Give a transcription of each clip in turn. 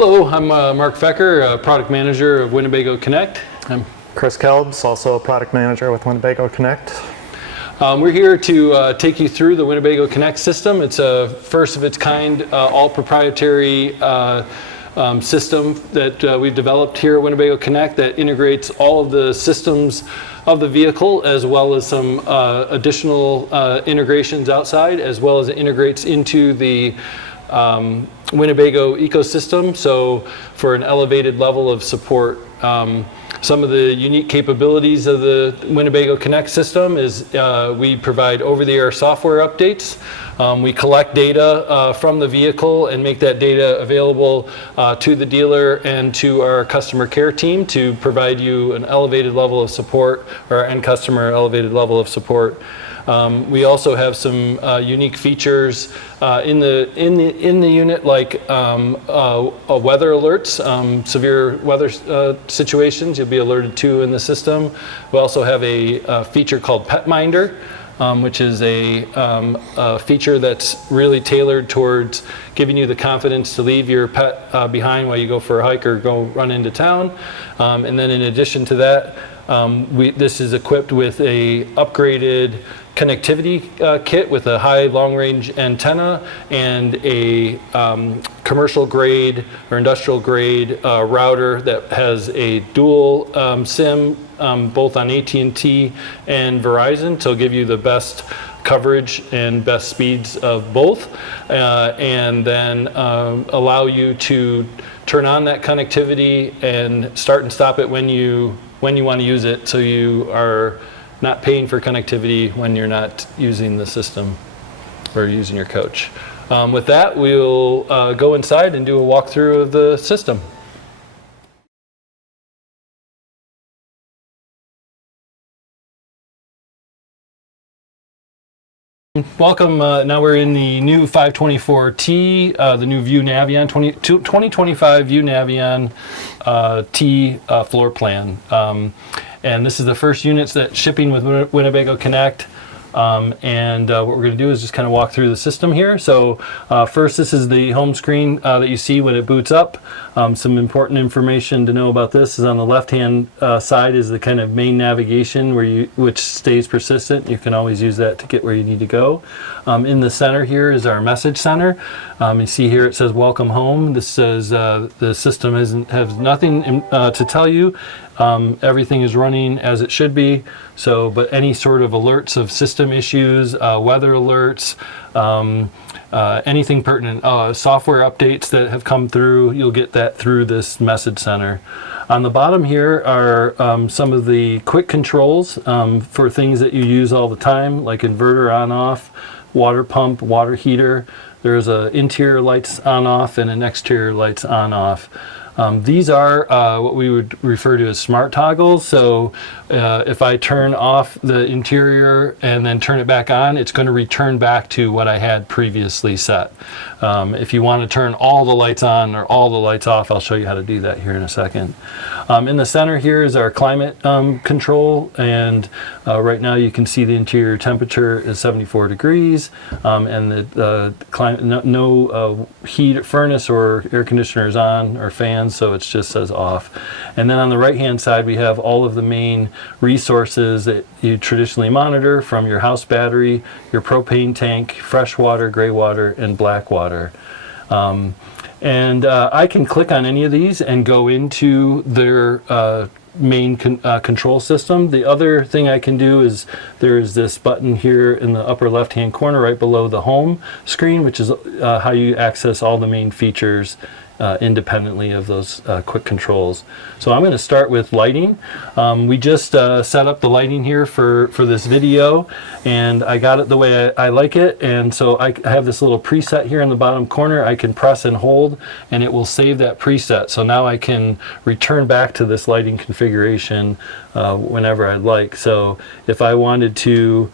Hello, I'm Marc Fecker, Product Manager of Winnebago Connect. I'm Chris Kuelbs, also a Product Manager with Winnebago Connect. We're here to take you through the Winnebago Connect system. It's a first of its kind, all proprietary system that we've developed here at Winnebago Connect that integrates all of the systems of the vehicle, as well as some additional integrations outside, as well as it integrates into the Winnebago ecosystem, so for an elevated level of support. Some of the unique capabilities of the Winnebago Connect system is we provide over-the-air software updates. We collect data from the vehicle and make that data available to the dealer and to our customer care team to provide you an elevated level of support, or end customer elevated level of support. We also have some unique features in the unit, like weather alerts, severe weather situations you'll be alerted to in the system. We also have a feature called Pet Minder, which is a feature that's really tailored towards giving you the confidence to leave your pet behind while you go for a hike or go run into town. And then in addition to that, this is equipped with a upgraded connectivity kit with a high long-range antenna and a commercial grade or industrial grade router that has a dual SIM both on AT&T and Verizon to give you the best coverage and best speeds of both, and then allow you to turn on that connectivity and start and stop it when you want to use it, so you are not paying for connectivity when you're not using the system or using your coach. With that, we'll go inside and do a walkthrough of the system. Welcome. Now we're in the new 524T, the new View Navion 2025 View Navion T floor plan. And this is the first units that's shipping with Winnebago Connect. And what we're going to do is just kind of walk through the system here. So first, this is the home screen that you see when it boots up. Some important information to know about this is on the left-hand side is the kind of main navigation which stays persistent. You can always use that to get where you need to go. In the center here is our message center. You see here it says "Welcome Home." This says the system has nothing to tell you. Everything is running as it should be. So, but any sort of alerts of system issues, weather alerts, anything pertinent, software updates that have come through, you'll get that through this message center. On the bottom here are some of the quick controls for things that you use all the time, like inverter on-off, water pump, water heater. There's a interior lights on-off and an exterior lights on-off. These are what we would refer to as smart toggles. So if I turn off the interior and then turn it back on, it's going to return back to what I had previously set. If you want to turn all the lights on or all the lights off, I'll show you how to do that here in a second. In the center here is our climate control, and right now you can see the interior temperature is 74 degrees, and the climate, no heat, furnace or air conditioner is on, or fans, so it just says off. And then on the right hand side we have all of the main resources that you traditionally monitor, from your house battery, your propane tank, fresh water, gray water, and black water. And I can click on any of these and go into their main control system. The other thing I can do is there's this button here in the upper left hand corner right below the home screen, which is how you access all the main features independently of those quick controls. So I'm going to start with lighting. We just set up the lighting here for this video, and I got it the way I like it, and so I have this little preset here in the bottom corner. I can press and hold and it will save that preset, so now I can return back to this lighting configuration whenever I'd like. So if I wanted to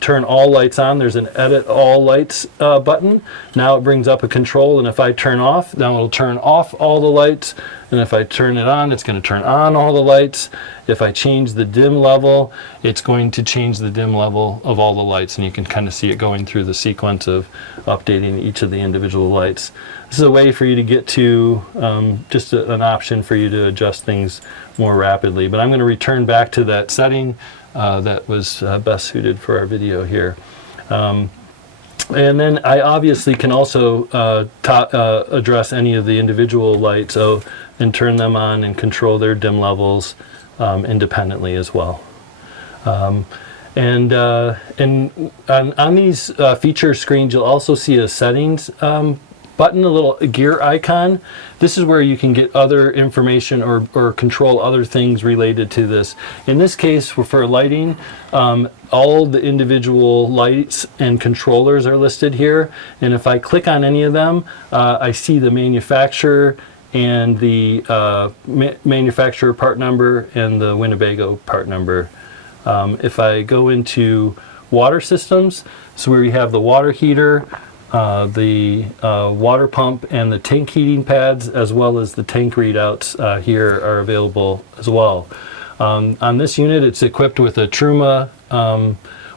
turn all lights on, there's an edit all lights button. Now it brings up a control, and if I turn off, now it'll turn off all the lights, And if I turn it on, it's going to turn on all the lights. If I change the dim level, it's going to change the dim level of all the lights. And you can kind of see it going through the sequence of updating each of the individual lights. This is a way for you to get to just an option for you to adjust things more rapidly. But I'm going to return back to that setting that was best suited for our video here. And then I obviously can also address any of the individual lights and turn them on and control their dim levels independently as well. And on these feature screens, you'll also see a settings button, a little gear icon. This is where you can get other information or control other things related to this. In this case, for lighting, all the individual lights and controllers are listed here. And if I click on any of them, I see the manufacturer and the manufacturer part number and the Winnebago part number. If I go into water systems, so where you have the water heater, the water pump and the tank heating pads, as well as the tank readouts here are available as well. On this unit, it's equipped with a Truma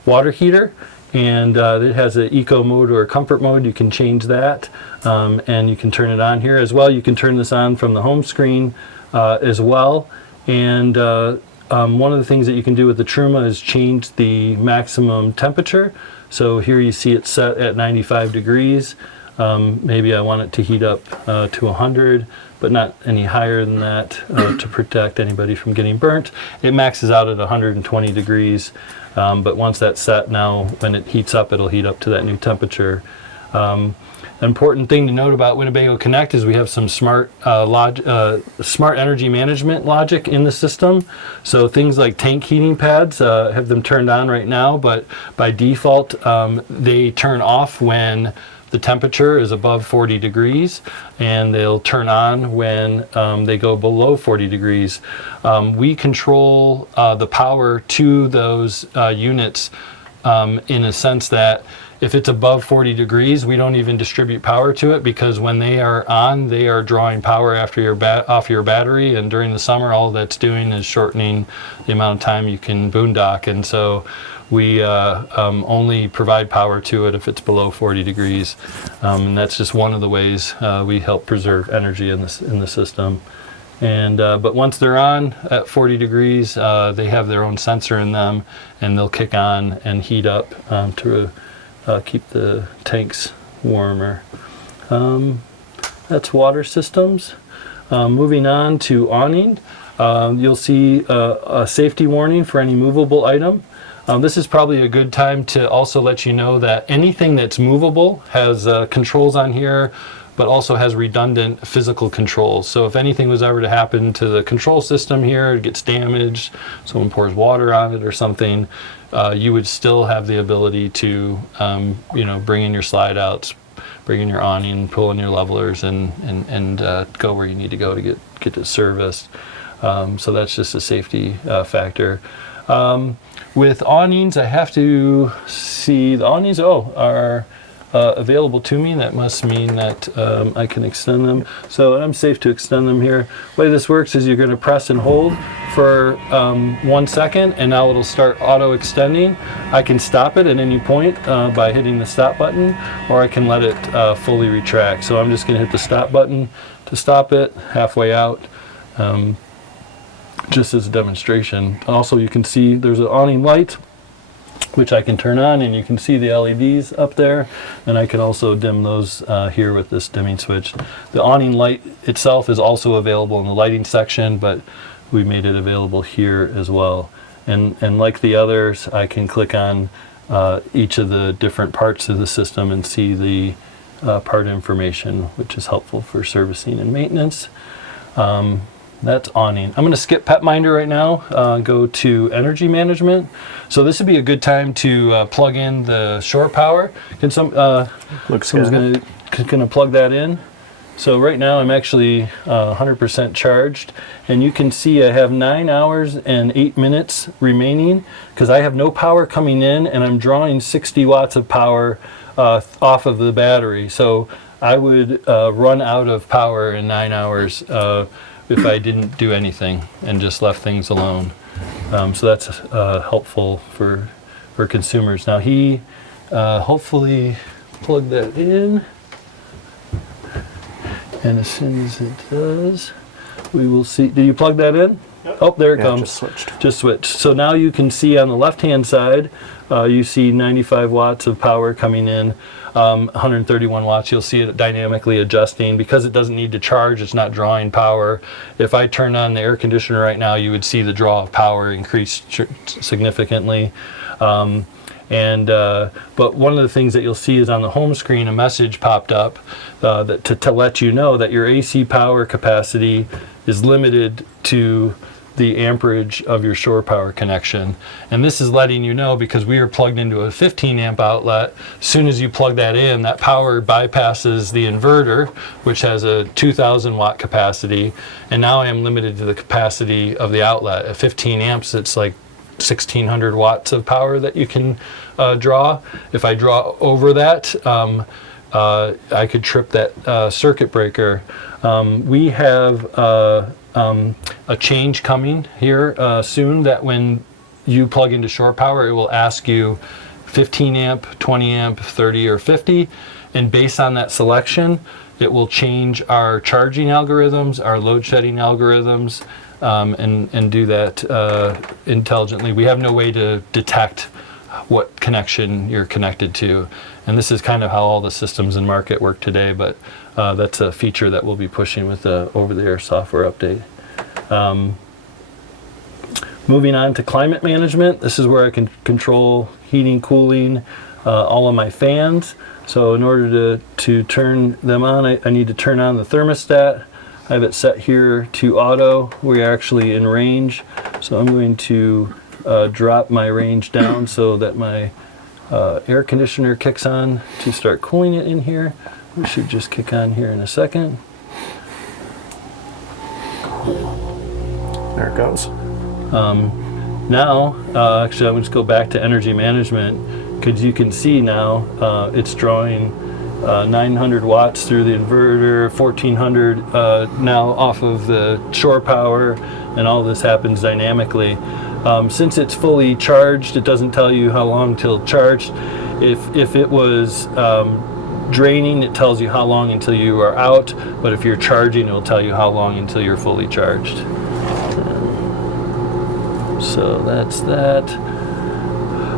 water heater, and it has an eco mode or a comfort mode. You can change that, and you can turn it on here as well. You can turn this on from the home screen as well. And one of the things that you can do with the Truma is change the maximum temperature. So here you see it set at 95 degrees. Maybe I want it to heat up to 100, but not any higher than that to protect anybody from getting burnt. It maxes out at 120 degrees, but once that's set, now when it heats up, it'll heat up to that new temperature. An important thing to note about Winnebago Connect is we have some smart energy management logic in the system. So things like tank heating pads, have them turned on right now, but by default they turn off when the temperature is above 40 degrees, and they'll turn on when they go below 40 degrees. We control the power to those units in a sense that if it's above 40 degrees, we don't even distribute power to it, because when they are on, they are drawing power off your battery, and during the summer, all that's doing is shortening the amount of time you can boondock, and so we only provide power to it if it's below 40 degrees, and that's just one of the ways we help preserve energy in the system. And but once they're on at 40 degrees, they have their own sensor in them, and they'll kick on and heat up to keep the tanks warmer. That's water systems. Moving on to awning, you'll see a safety warning for any movable item. This is probably a good time to also let you know that anything that's movable has controls on here, but also has redundant physical controls. So if anything was ever to happen to the control system here, it gets damaged, someone pours water on it or something, you would still have the ability to bring in your slide outs, bring in your awning, pull in your levelers, and go where you need to go to get it serviced. So that's just a safety factor. With awnings, I have to see the awnings are available to me. That must mean that I can extend them. So I'm safe to extend them here. The way this works is you're going to press and hold for 1 second, and now it'll start auto extending. I can stop it at any point by hitting the stop button, or I can let it fully retract. So I'm just going to hit the stop button to stop it halfway out, just as a demonstration. Also, you can see there's an awning light, which I can turn on, and you can see the LEDs up there, and I can also dim those here with this dimming switch. The awning light itself is also available in the lighting section, but we made it available here as well. And like the others, I can click on each of the different parts of the system and see the part information, which is helpful for servicing and maintenance. That's awning. I'm going to skip Petminder right now, go to energy management. So this would be a good time to plug in the shore power. Can someone's going to plug that in? So right now I'm actually 100% charged, and you can see I have 9 hours and 8 minutes remaining because I have no power coming in, and I'm drawing 60 watts of power off of the battery. So I would run out of power in 9 hours if I didn't do anything and just left things alone. So that's helpful for consumers. Now he hopefully plugged that in, and as soon as it does, we will see. Did you plug that in? Yep. Oh, there it Yeah, comes. Just switched. So now you can see on the left-hand side, you see 95 watts of power coming in, 131 watts. You'll see it dynamically adjusting because it doesn't need to charge. It's not drawing power. If I turn on the air conditioner right now, you would see the draw of power increase significantly. But one of the things that you'll see is on the home screen, a message popped up to let you know that your AC power capacity is limited to the amperage of your shore power connection. And this is letting you know because we are plugged into a 15 amp outlet. As soon as you plug that in, that power bypasses the inverter, which has a 2000 watt capacity. And now I am limited to the capacity of the outlet. At 15 amps, it's like 1600 watts of power that you can draw. If I draw over that, I could trip that circuit breaker. We have a change coming here soon that when you plug into shore power, it will ask you 15 amp, 20 amp, 30 or 50, and based on that selection, it will change our charging algorithms, our load shedding algorithms, and do that intelligently. We have no way to detect what connection you're connected to, and this is kind of how all the systems in market work today, but that's a feature that we'll be pushing with the over-the-air software update. Moving on to climate management, this is where I can control heating, cooling, all of my fans. So in order to turn them on, I need to turn on the thermostat. I have it set here to auto. We're actually in range, so I'm going to drop my range down so that my air conditioner kicks on to start cooling it in here. We should just kick on here in a second. There it goes. Now, actually, I'm going to go back to energy management because you can see now it's drawing 900 watts through the inverter, 1400 now off of the shore power, and all this happens dynamically. Since it's fully charged, it doesn't tell you how long till charged. If it was draining, it tells you how long until you are out, but if you're charging, it will tell you how long until you're fully charged. So that's that.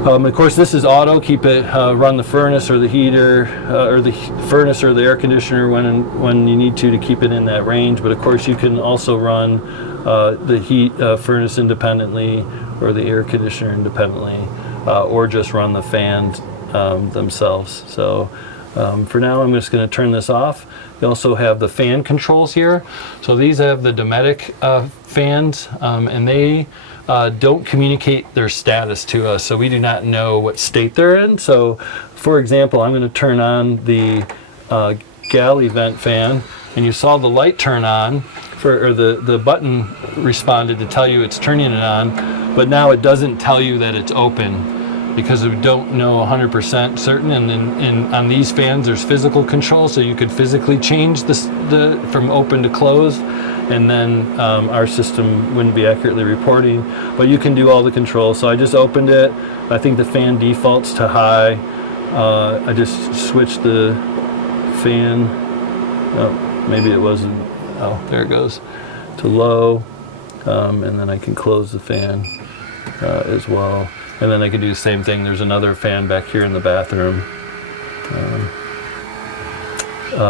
Of course, this is auto. Keep it run the furnace or the heater or the furnace or the air conditioner when you need to keep it in that range. But of course, you can also run the heat furnace independently or the air conditioner independently, or just run the fans themselves. So for now, I'm just going to turn this off. You also have the fan controls here. So these have the Dometic fans, and they don't communicate their status to us, so we do not know what state they're in. So, for example, I'm going to turn on the galley vent fan, and you saw the light turn on, or the button responded to tell you it's turning it on, but now it doesn't tell you that it's open because we don't know 100% certain. And on these fans, there's physical control, so you could physically change the from open to closed. And then our system wouldn't be accurately reporting, but you can do all the controls. So I just opened it. I think the fan defaults to high. I just switched the fan. Oh, maybe it wasn't. Oh, there it goes. To low, and then I can close the fan as well. And then I can do the same thing. There's another fan back here in the bathroom.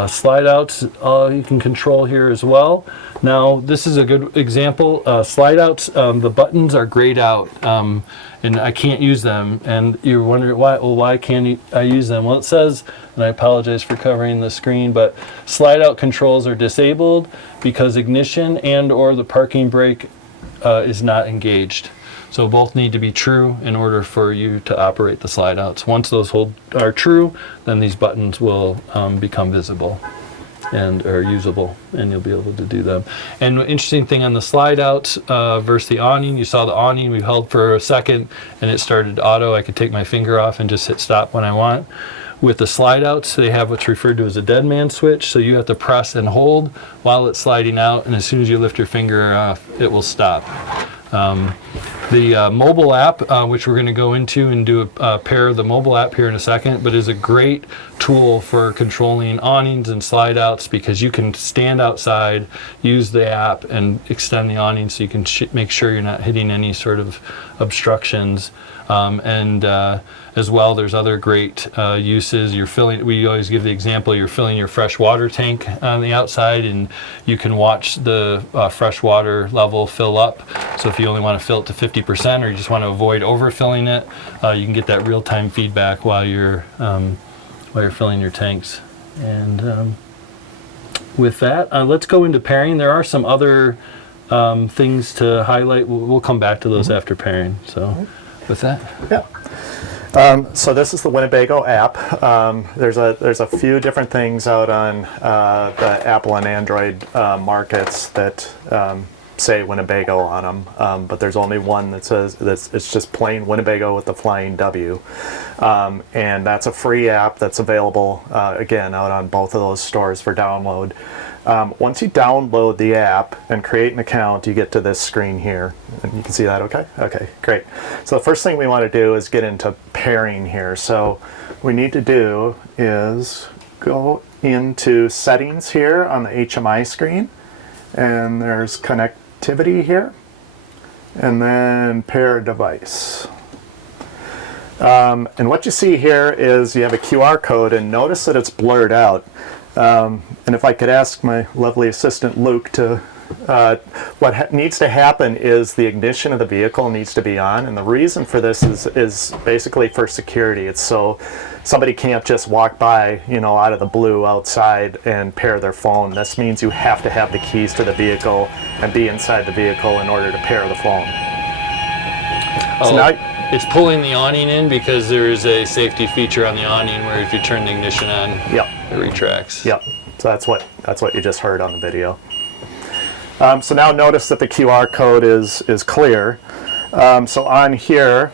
Slide outs you can control here as well. Now this is a good example. Slide outs, the buttons are grayed out and I can't use them, and you're wondering why can't I use them? Well, it says, and I apologize for covering the screen, but slide out controls are disabled because ignition and or the parking brake is not engaged. So both need to be true in order for you to operate the slide outs. Once those are true, then these buttons will become visible and are usable, and you'll be able to do them. And the interesting thing on the slide outs versus the awning, you saw the awning we held for a second and it started auto. I could take my finger off and just hit stop when I want. With the slide outs, they have what's referred to as a dead man switch, so you have to press and hold while it's sliding out, and as soon as you lift your finger off, it will stop. The mobile app, which we're going to go into and do a pair of the mobile app here in a second, but is a great tool for controlling awnings and slide outs, because you can stand outside, use the app, and extend the awning so you can make sure you're not hitting any sort of obstructions. As well, there's other great uses. We always give the example, you're filling your fresh water tank on the outside, and you can watch the fresh water level fill up. So if you only want to fill it to 50%, or you just want to avoid overfilling it, you can get that real-time feedback while you're filling your tanks. And with that, let's go into pairing. There are some other things to highlight. We'll come back to those after pairing. So with that. Yeah. So this is the Winnebago app. There's a few different things out on the Apple and Android markets that say Winnebago on them, but there's only one that says it's just plain Winnebago with the flying W, and that's a free app that's available again out on both of those stores for download. Once you download the app and create an account, you get to this screen here. And you can see that okay? Okay, great. So the first thing we want to do is get into pairing here. So what we need to do is go into settings here on the HMI screen, and there's connectivity here, and then pair device. And what you see here is you have a QR code, and notice that it's blurred out. And if I could ask my lovely assistant Luke to, what needs to happen is the ignition of the vehicle needs to be on, and the reason for this is basically for security. It's so somebody can't just walk by, out of the blue outside and pair their phone. This means you have to have the keys to the vehicle and be inside the vehicle in order to pair the phone. So now, it's pulling the awning in because there is a safety feature on the awning where if you turn the ignition on, yep, it retracts. Yep. So that's what you just heard on the video. So now notice that the QR code is clear. So on here,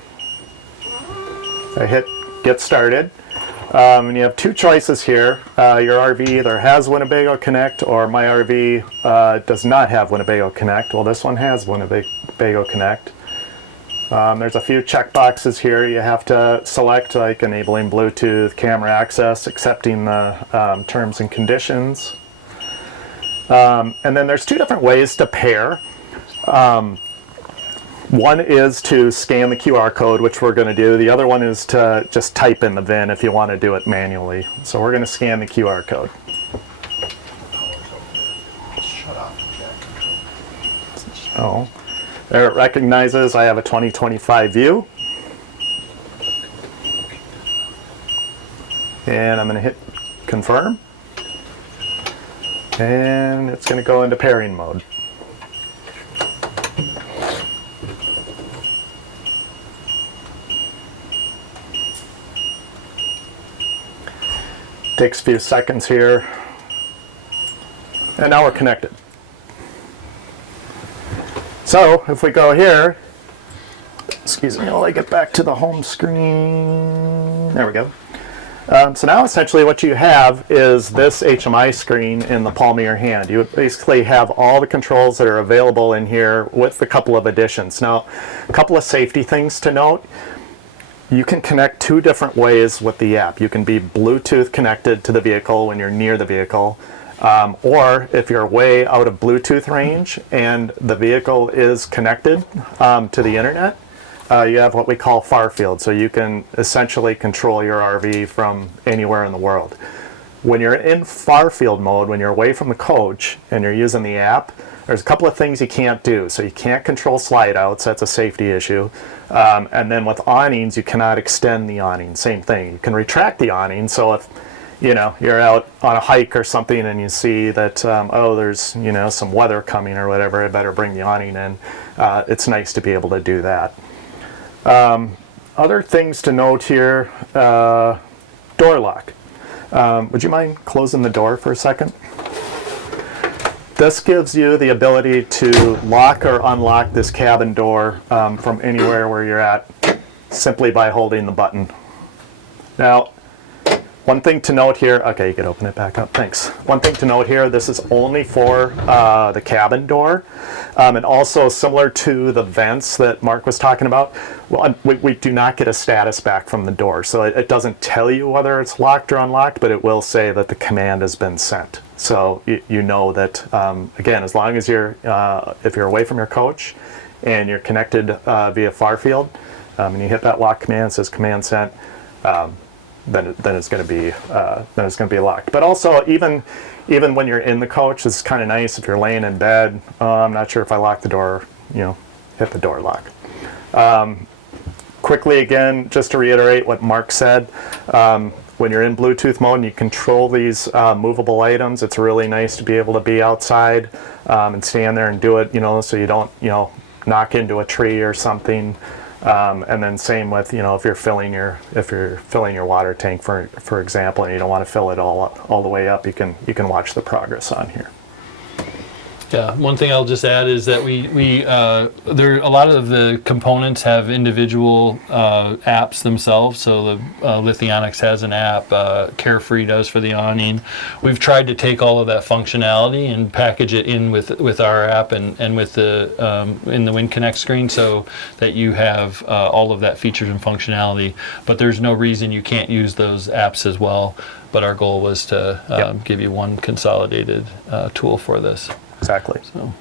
I hit get started, and you have two choices here. Your RV either has Winnebago Connect, or my RV does not have Winnebago Connect. Well, this one has Winnebago Connect. There's a few check boxes here you have to select, like enabling Bluetooth, camera access, accepting the terms and conditions. And then there's two different ways to pair. One is to scan the QR code, which we're going to do. The other one is to just type in the VIN if you want to do it manually. So we're going to scan the QR code. Oh. There it recognizes I have a 2025 view. And I'm going to hit confirm. And it's going to go into pairing mode. Takes a few seconds here. And now we're connected. So if we go here, excuse me while I get back to the home screen. There we go. So now essentially what you have is this HMI screen in the palm of your hand. You basically have all the controls that are available in here with a couple of additions. Now, a couple of safety things to note. You can connect two different ways with the app. You can be Bluetooth connected to the vehicle when you're near the vehicle. Or if you're way out of Bluetooth range and the vehicle is connected to the internet, you have what we call far field. So you can essentially control your RV from anywhere in the world. When you're in far field mode, when you're away from the coach and you're using the app, there's a couple of things you can't do. So you can't control slide outs, that's a safety issue. And then with awnings, you cannot extend the awning, same thing. You can retract the awning, so if you're out on a hike or something and you see that, oh, there's, some weather coming or whatever, I better bring the awning in. It's nice to be able to do that. Other things to note here, door lock. Would you mind closing the door for a second? This gives you the ability to lock or unlock this cabin door from anywhere where you're at simply by holding the button. Now, One thing to note here, okay, you can open it back up, thanks. One thing to note here, this is only for the cabin door. And also similar to the vents that Mark was talking about, well, we do not get a status back from the door. So it doesn't tell you whether it's locked or unlocked, but it will say that the command has been sent. So you know that, again, as long as if you're away from your coach and you're connected via far field, and you hit that lock command, it says command sent, then it's going to be locked. But also, even when you're in the coach, it's kind of nice if you're laying in bed. I'm not sure if I locked the door. Hit the door lock. Quickly again, just to reiterate what Mark said. When you're in Bluetooth mode and you control these movable items, it's really nice to be able to be outside and stand there and do it. So you don't knock into a tree or something. And then same with if you're filling your water tank for example, and you don't want to fill it all the way up, you can watch the progress on here. Yeah, one thing I'll just add is that there a lot of the components have individual apps themselves. So the Lichtsinn has an app, Carefree does for the awning. We've tried to take all of that functionality and package it in with our app and with the in the WinConnect screen, so that you have all of that features and functionality. But there's no reason you can't use those apps as well. But our goal was to give you one consolidated tool for this. Exactly. So,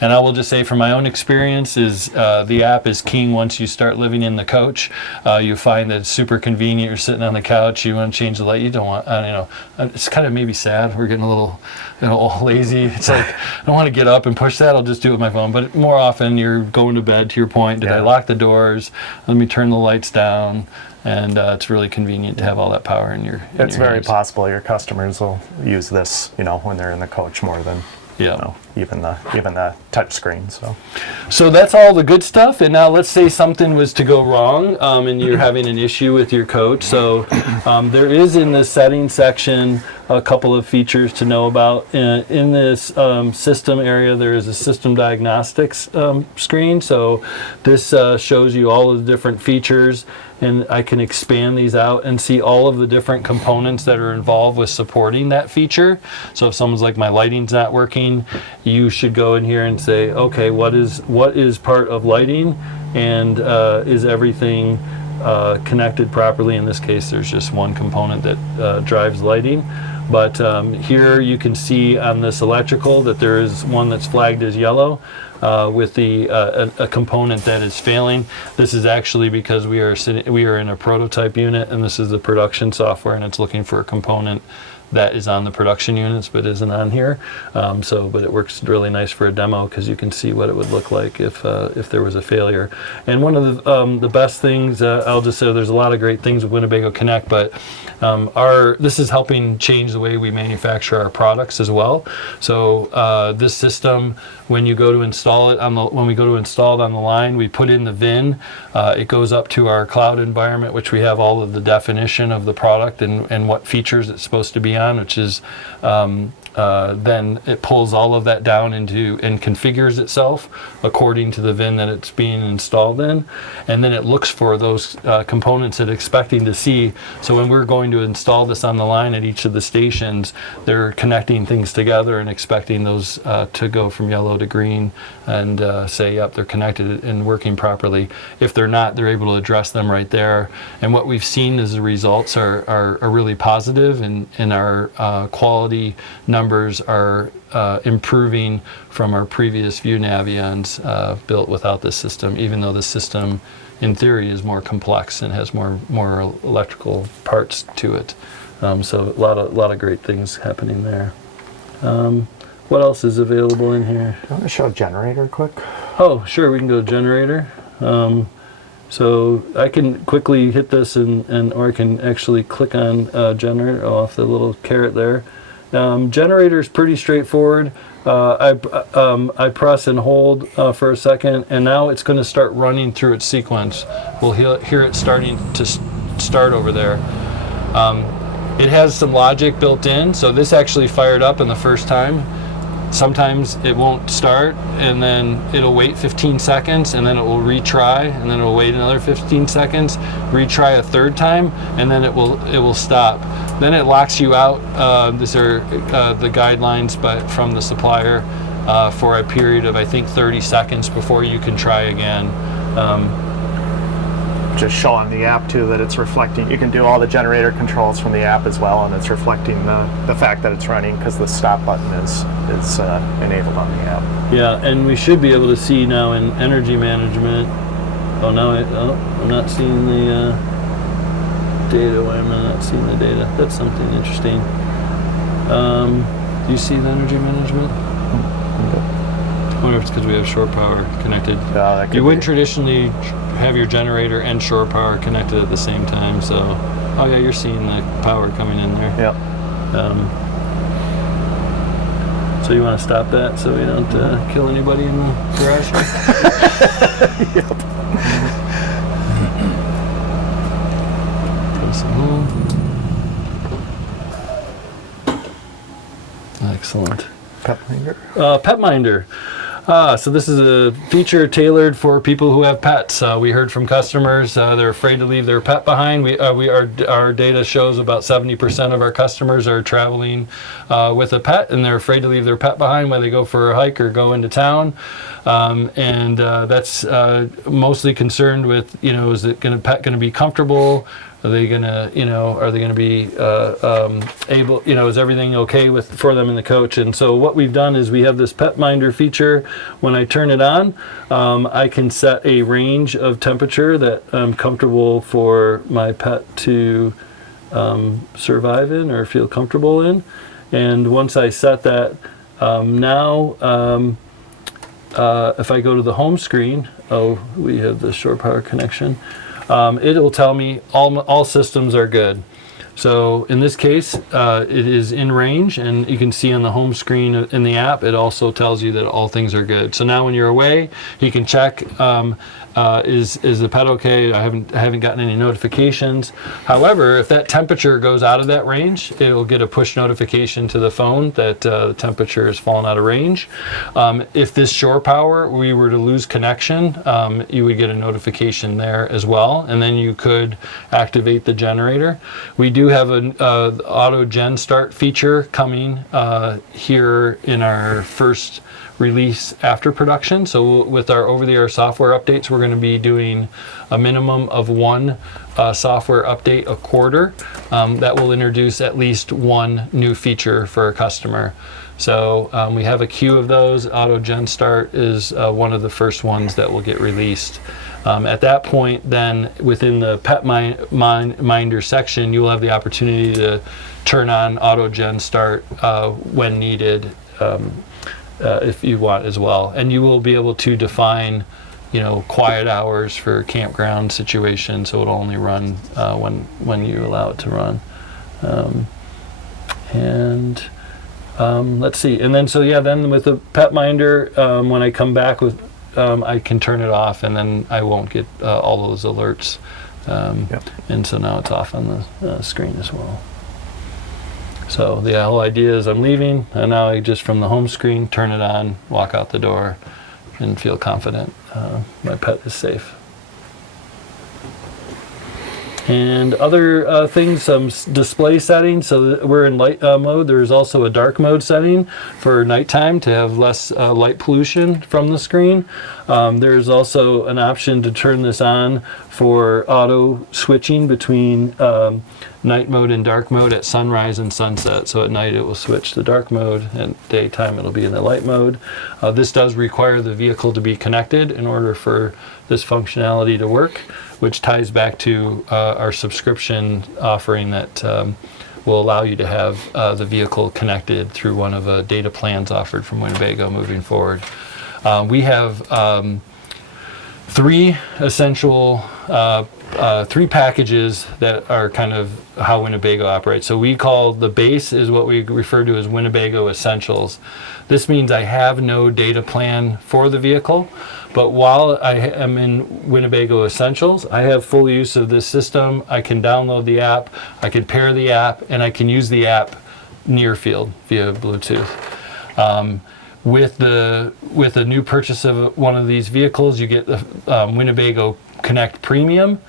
and I will just say from my own experience is the app is king once you start living in the coach. You find that it's super convenient. You're sitting on the couch, you want to change the light, you don't want, it's kind of maybe sad. We're getting a little lazy. It's like, I don't want to get up and push that. I'll just do it with my phone. But more often you're going to bed, to your point. Did I lock the doors? Let me turn the lights down. And it's really convenient to have all that power in your It's very possible your customers will use this, when they're in the coach more than even the touch screen. So that's all the good stuff. And now let's say something was to go wrong and you're having an issue with your coach. So there is in the settings section a couple of features to know about. In this system area, there is a system diagnostics screen. So this shows you all of the different features, and I can expand these out and see all of the different components that are involved with supporting that feature. So if someone's like, my lighting's not working, you should go in here and say, okay, what is part of lighting, and is everything connected properly? In this case, there's just one component that drives lighting. But here you can see on this electrical that there is one that's flagged as yellow with a component that is failing. This is actually because we are in a prototype unit, and this is the production software, and it's looking for a component that is on the production units but isn't on here. But it works really nice for a demo because you can see what it would look like if there was a failure. And one of the best things, I'll just say there's a lot of great things with Winnebago Connect, but this is helping change the way we manufacture our products as well. So this system, when you go to install it when we go to install it on the line, we put in the VIN. It goes up to our cloud environment, which we have all of the definition of the product and what features it's supposed to be on, which is then it pulls all of that down into and configures itself according to the VIN that it's being installed in, and then it looks for those components it's expecting to see. So when we're going to install this on the line at each of the stations, they're connecting things together and expecting those to go from yellow to green and say, yep, they're connected and working properly. If they're not, they're able to address them right there. And what we've seen as the results are really positive, and our quality numbers are improving from our previous View Navions built without this system, even though the system in theory is more complex and has more electrical parts to it. So a lot of great things happening there. What else is available in here? Do you want to show generator quick? Oh, sure, we can go to generator. So I can quickly hit this or I can actually click on generator off the little caret there. Generator is pretty straightforward. I press and hold for a second, and now it's going to start running through its sequence. We'll hear it starting to start over there. It has some logic built in, so this actually fired up in the first time. sometimes it won't start, and then it'll wait 15 seconds, and then it will retry, and then it will wait another 15 seconds, retry a third time, and then it will stop. Then it locks you out. These are the guidelines from the supplier for a period of, I think, 30 seconds before you can try again. Just show on the app too that it's reflecting. You can do all the generator controls from the app as well, and it's reflecting the fact that it's running because the stop button is enabled on the app. Yeah, and we should be able to see now in energy management. Oh, now I'm not seeing the data. Why am I not seeing the data? That's something interesting. Do you see the energy management? I wonder if it's because we have shore power connected. You wouldn't traditionally have your generator and shore power connected at the same time, so oh yeah, you're seeing the power coming in there. Yeah. So you want to stop that so we don't kill anybody in the garage? Yep. Press it home. Excellent. Petminder. So this is a feature tailored for people who have pets. We heard from customers they're afraid to leave their pet behind. Our data shows about 70% of our customers are traveling with a pet, and they're afraid to leave their pet behind when they go for a hike or go into town. And that's mostly concerned with, is the pet going to be comfortable? Are they gonna, are they gonna be able, is everything okay for them in the coach? And so what we've done is we have this Petminder feature. When I turn it on, I can set a range of temperature that I'm comfortable for my pet to survive in or feel comfortable in. And once I set that, now if I go to the home screen, we have the shore power connection. It'll tell me all systems are good. So in this case, it is in range, and you can see on the home screen in the app, it also tells you that all things are good. So now when you're away, you can check, is the pet okay? I haven't gotten any notifications. However, if that temperature goes out of that range, it'll get a push notification to the phone that the temperature has fallen out of range. If this shore power, we were to lose connection, you would get a notification there as well, and then you could activate the generator. We do have an auto gen start feature coming here in our first release after production. So with our over-the-air software updates, we're going to be doing a minimum of one software update a quarter that will introduce at least one new feature for a customer. So we have a queue of those. Auto Gen Start is one of the first ones that will get released. At that point, then within the Petminder section, you will have the opportunity to turn on Auto Gen Start when needed. If you want as well, and you will be able to define, quiet hours for campground situations, so it'll only run when you allow it to run. Let's see, and then then with the Petminder, when I come back with, I can turn it off, and then I won't get all those alerts, and so now it's off on the screen as well. So the whole idea is I'm leaving, and now I just from the home screen turn it on, walk out the door, and feel confident my pet is safe. And other things, some display settings. So we're in light mode. There's also a dark mode setting for nighttime to have less light pollution from the screen. There's also an option to turn this on for auto switching between night mode and dark mode at sunrise and sunset. So at night it will switch to dark mode, and daytime it'll be in the light mode. This does require the vehicle to be connected in order for this functionality to work, which ties back to our subscription offering that will allow you to have the vehicle connected through one of the data plans offered from Winnebago moving forward. We have three essential, three packages that are kind of how Winnebago operates. So we call the base is what we refer to as Winnebago Essentials. This means I have no data plan for the vehicle, but while I am in Winnebago Essentials, I have full use of this system. I can download the app, I can pair the app, and I can use the app near field via Bluetooth. With a new purchase of one of these vehicles, you get the Winnebago Connect Premium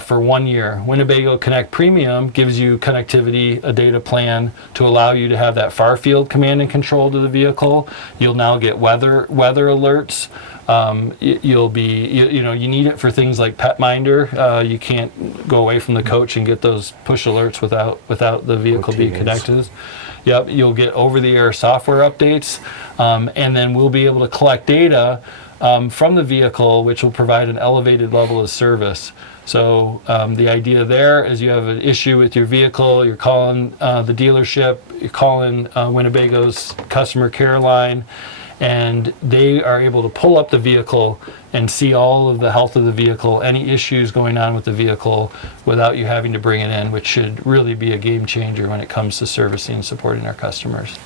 for 1 year. Winnebago Connect Premium gives you connectivity, a data plan to allow you to have that far field command and control to the vehicle. You'll now get weather alerts. You need it for things like Pet Minder. You can't go away from the coach and get those push alerts without the vehicle being connected. Yep, you'll get over-the-air software updates, and then we'll be able to collect data from the vehicle, which will provide an elevated level of service. So the idea there is you have an issue with your vehicle, you're calling the dealership, you're calling Winnebago's customer care line, and they are able to pull up the vehicle and see all of the health of the vehicle, any issues going on with the vehicle without you having to bring it in, which should really be a game changer when it comes to servicing and supporting our customers.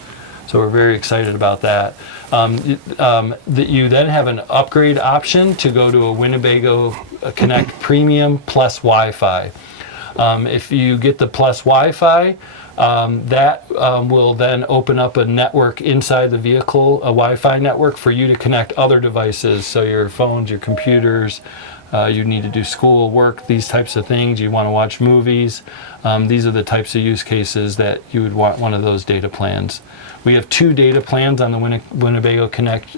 So we're very excited about that. You then have an upgrade option to go to a Winnebago Connect Premium plus Wi-Fi. If you get the plus Wi-Fi, that will then open up a network inside the vehicle, a Wi-Fi network for you to connect other devices. So your phones, your computers, you need to do school, work, these types of things. You want to watch movies. These are the types of use cases that you would want one of those data plans. We have 2 data plans on the Winnebago Connect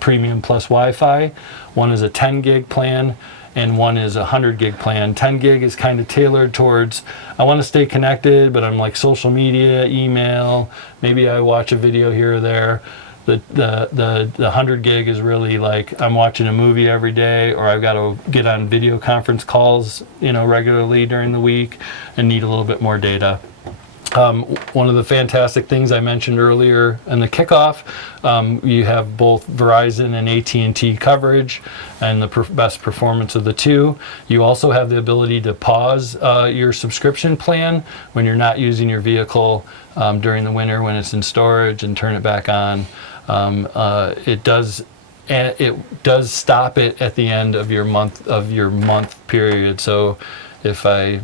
Premium plus Wi-Fi. One is a 10 gig plan and one is a 100 gig plan. 10 gig is kind of tailored towards, I want to stay connected, but I'm like social media, email, maybe I watch a video here or there. The 100 gig is really like I'm watching a movie every day, or I've got to get on video conference calls, regularly during the week and need a little bit more data. One of the fantastic things I mentioned earlier in the kickoff, you have both Verizon and AT&T coverage and the best performance of the two. You also have the ability to pause your subscription plan when you're not using your vehicle during the winter when it's in storage and turn it back on. It does stop it at the end of your month period. So if I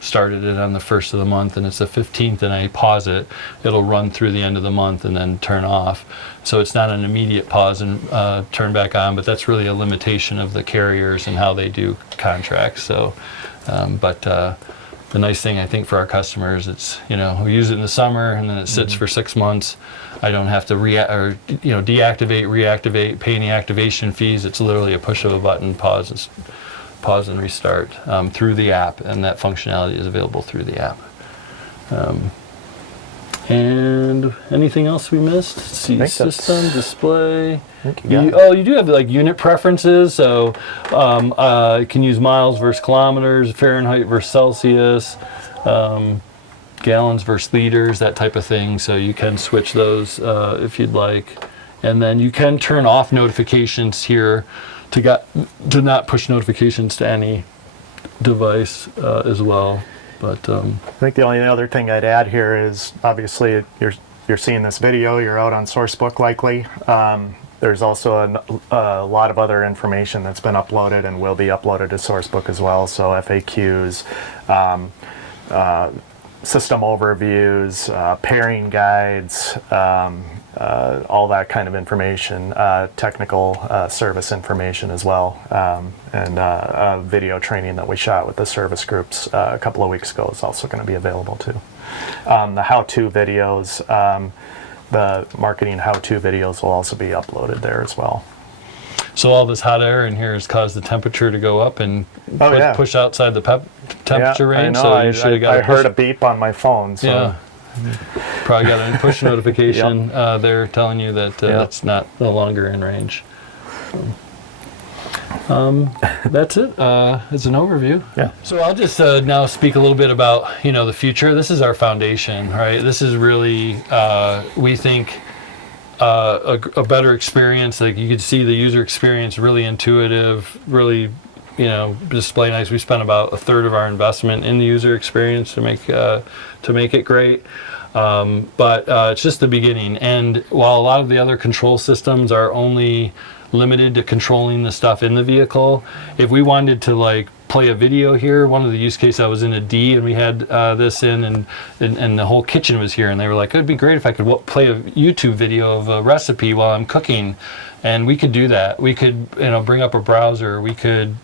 started it on the 1st of the month and it's the 15th and I pause it, it'll run through the end of the month and then turn off. So it's not an immediate pause and turn back on, but that's really a limitation of the carriers and how they do contracts. So, the nice thing I think for our customers, it's, we use it in the summer and then it sits for 6 months. I don't have to deactivate, reactivate, pay any activation fees. It's literally a push of a button, pause and restart through the app, and that functionality is available through the app. And anything else we missed? Let's see, system, display. You do have like unit preferences, so you can use miles versus kilometers, Fahrenheit versus Celsius, gallons versus liters, that type of thing. So you can switch those if you'd like. And then you can turn off notifications here to not push notifications to any device as well. But I think the only other thing I'd add here is obviously you're seeing this video, you're out on Sourcebook likely. There's also a lot of other information that's been uploaded and will be uploaded to Sourcebook as well. So FAQs, system overviews, pairing guides, all that kind of information, technical service information as well, and video training that we shot with the service groups a couple of weeks ago is also going to be available too. The how-to videos, the marketing how-to videos will also be uploaded there as well. So all this hot air in here has caused the temperature to go up and push outside the temperature range. I know. So you should have got. I heard a beep on my phone. So. Yeah. Probably got a push notification there telling you that it's no longer in range. That's it. It's an overview. Yeah. So I'll just now speak a little bit about the future. This is our foundation, right? This is really we think a better experience. Like you could see the user experience really intuitive, really display nice. We spent about 1/3 of our investment in the user experience to make it great. But it's just the beginning. And while a lot of the other control systems are only limited to controlling the stuff in the vehicle, if we wanted to play a video here. One of the use cases, I was in a D and we had this in, and the whole kitchen was here, and they were like, it'd be great if I could play a YouTube video of a recipe while I'm cooking. And we could do that. We could, bring up a browser. We could,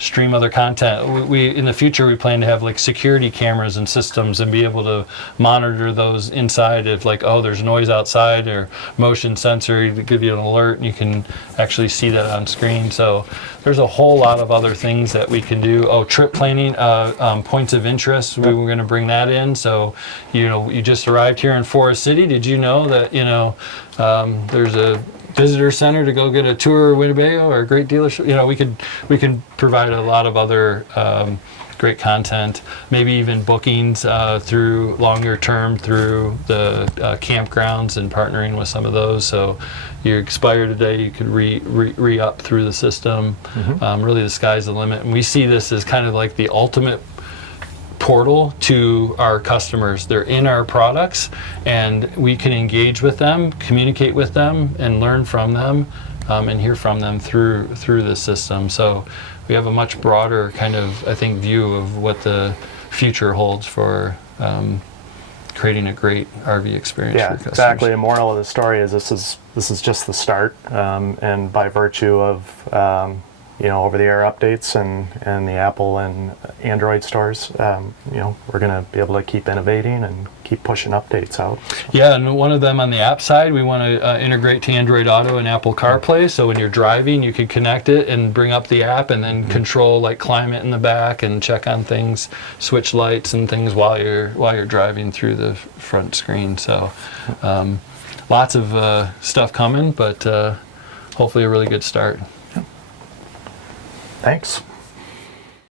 stream other content. We in the future, we plan to have like security cameras and systems and be able to monitor those inside if like, oh, there's noise outside, or motion sensor to give you an alert, and you can actually see that on screen. So there's a whole lot of other things that we can do. Oh, trip planning, points of interest. We were going to bring that in. So, you just arrived here in Forest City. Did you know that, there's a visitor center to go get a tour of Winnebago, or a great dealership? We could provide a lot of other great content, maybe even bookings through longer term through the campgrounds and partnering with some of those. So you expire today, you could re-up through the system. Really, the sky's the limit. And we see this as kind of like the ultimate portal to our customers. They're in our products, and we can engage with them, communicate with them, and learn from them, and hear from them through this system. So we have a much broader kind of, I think, view of what the future holds for creating a great RV experience for customers. Exactly. The moral of the story is this is just the start, and by virtue of over-the-air updates and the Apple and Android stores, we're going to be able to keep innovating and keep pushing updates out. Yeah, and one of them on the app side, we want to integrate to Android Auto and Apple CarPlay. So when you're driving, you can connect it and bring up the app, and then control like climate in the back and check on things, switch lights and things while you're driving through the front screen. So lots of stuff coming, but hopefully a really good start. Thanks.